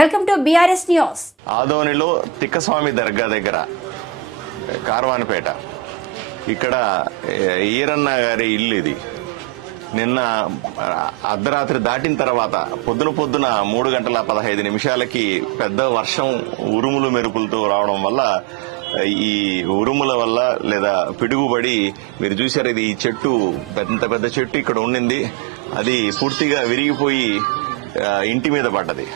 Welcome to BRS news. ఆదోనిలో తిక్కస్వామి దర్గా దగ్గర కార్వాన్పేట ఇక్కడ ఈరన్న గారి ఇల్లు ఇది. నిన్న అర్ధరాత్రి దాటిన తర్వాత పొద్దున 3:15 పెద్ద వర్షం ఉరుములు మెరుపులతో రావడం వల్ల ఈ ఉరుముల వల్ల లేదా పిడుగుబడి మీరు చూశారు, ఇది ఈ చెట్టు పెద్ద చెట్టు ఇక్కడ ఉండింది, అది పూర్తిగా విరిగిపోయి ఇంటి మీద పడ్డది.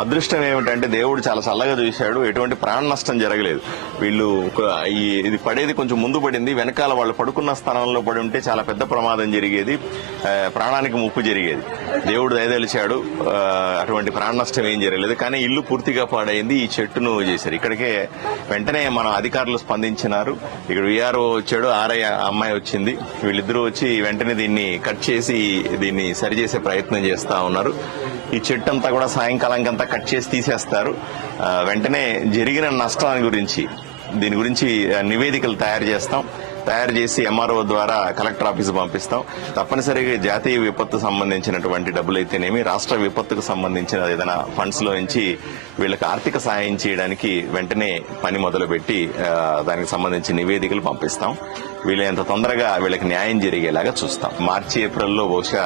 అదృష్టం ఏమిటంటే దేవుడు చాలా చల్లగా చూశాడు, ఎటువంటి ప్రాణ నష్టం జరగలేదు. వీళ్ళు ఇది పడేది కొంచెం ముందు పడింది, వెనకాల వాళ్ళు పడుకున్న స్థానంలో పడి ఉంటే చాలా పెద్ద ప్రమాదం జరిగేది, ప్రాణానికి ముప్పు జరిగేది. దేవుడు దయదలిచాడు, అటువంటి ప్రాణ నష్టం ఏం జరగలేదు. కానీ ఇల్లు పూర్తిగా పాడైంది, ఈ చెట్టును చేశారు. ఇక్కడికే వెంటనే మన అధికారులు స్పందించినారు. ఇక్కడ విఆర్ఓ వచ్చాడు, ఆర్ఐ అమ్మాయి వచ్చింది, వీళ్ళిద్దరూ వచ్చి వెంటనే దీన్ని కట్ చేసి దీన్ని సరిచేసే ప్రయత్నం చేస్తా ఉన్నారు. ఈ చెట్టు అంతా కూడా సాయంకాలంకంతా కట్ చేసి తీసేస్తారు. వెంటనే జరిగిన నష్టాన్ని గురించి దీని గురించి నివేదికలు తయారు చేసి ఎంఆర్ఓ ద్వారా కలెక్టర్ ఆఫీస్ పంపిస్తాం. తప్పనిసరిగా జాతీయ విపత్తు సంబంధించినటువంటి డబ్బులైతేనేమి, రాష్ట్ర విపత్తుకు సంబంధించిన ఏదైనా ఫండ్స్ లో నుంచి వీళ్ళకి ఆర్థిక సాయం చేయడానికి వెంటనే పని మొదలుపెట్టి దానికి సంబంధించి నివేదికలు పంపిస్తాం. వీళ్ళంత తొందరగా వీళ్ళకి న్యాయం జరిగేలాగా చూస్తాం. మార్చి ఏప్రిల్లో బహుశా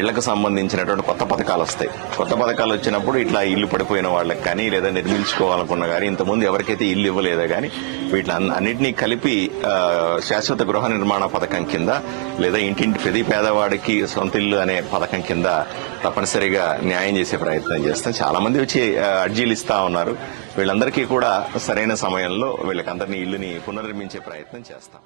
ఇళ్లకు సంబంధించినటువంటి కొత్త పథకాలు వస్తాయి. కొత్త పథకాలు వచ్చినప్పుడు ఇట్లా ఇల్లు పడిపోయిన వాళ్ళకి కానీ, లేదా నిర్మించుకోవాలనుకున్నా కానీ, ఇంతకుముందు ఎవరికైతే ఇల్లు ఇవ్వలేదో కానీ వీటి అన్నింటినీ కలిపి శాశ్వత గృహ నిర్మాణ పథకం కింద, లేదా ఇంటింటి ప్రతి పేదవాడికి సొంత ఇల్లు అనే పథకం కింద తప్పనిసరిగా న్యాయం చేసే ప్రయత్నం చేస్తాం. చాలా మంది వచ్చి అర్జీలు ఇస్తా ఉన్నారు. వీళ్ళందరికీ కూడా సరైన సమయంలో వీళ్ళకందరినీ ఇల్లుని పునర్నిర్మించే ప్రయత్నం చేస్తాం.